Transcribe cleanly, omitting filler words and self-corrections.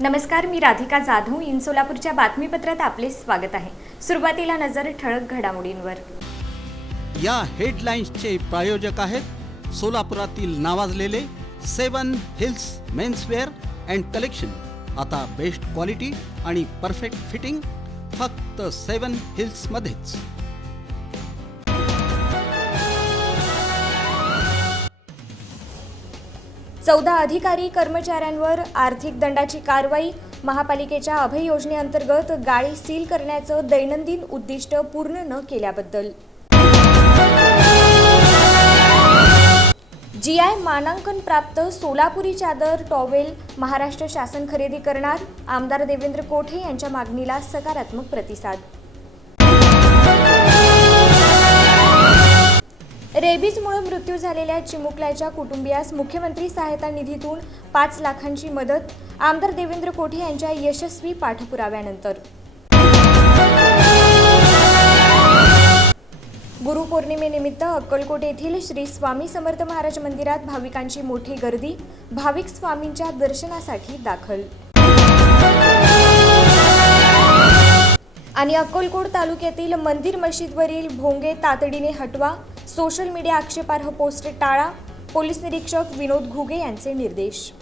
नमस्कार, मी राधिका जाधव. इन सोलापूरच्या बातमीपत्रात आपले स्वागत आहे. सुरुवातीला नजर ठळक घडामोडींवर. या हेडलाईन्सचे प्रायोजक आहेत सोलापुरातील नावाजलेले 7 हिल्स मेन्सवेअर अँड कलेक्शन. आता बेस्ट क्वालिटी आणि परफेक्ट फिटिंग फक्त 7 हिल्स मध्येच. चौदा अधिकारी कर्मचाऱ्यांवर आर्थिक दंडाची कारवाई. महापालिकेच्या अभय योजनेअंतर्गत गाळी सील करण्याचं दैनंदिन उद्दिष्ट पूर्ण न केल्याबद्दल. GI मानांकन प्राप्त सोलापुरी चादर टॉवेल महाराष्ट्र शासन खरेदी करणार. आमदार देवेंद्र कोठे यांच्या मागणीला सकारात्मक प्रतिसाद. रेबीजमुळे मृत्यू झालेल्या चिमुकल्याच्या कुटुंबियास मुख्यमंत्री सहायता निधीतून 5 लाखांची मदत. आमदार देवेंद्र कोठे यांच्या यशस्वी पाठपुराव्यानंतर. गुरुपौर्णिमेनिमित्त अक्कलकोट येथील श्री स्वामी समर्थ महाराज मंदिरात भाविकांची मोठी गर्दी. भाविक स्वामींच्या दर्शनासाठी दाखल. आणि अक्कलकोट तालुक्यातील मंदिर मशीदवरील भोंगे तातडीने हटवा. सोशल मीडिया आक्षेपार्ह पोस्ट टाळा. पोलीस निरीक्षक विनोद घुगे यांचे निर्देश.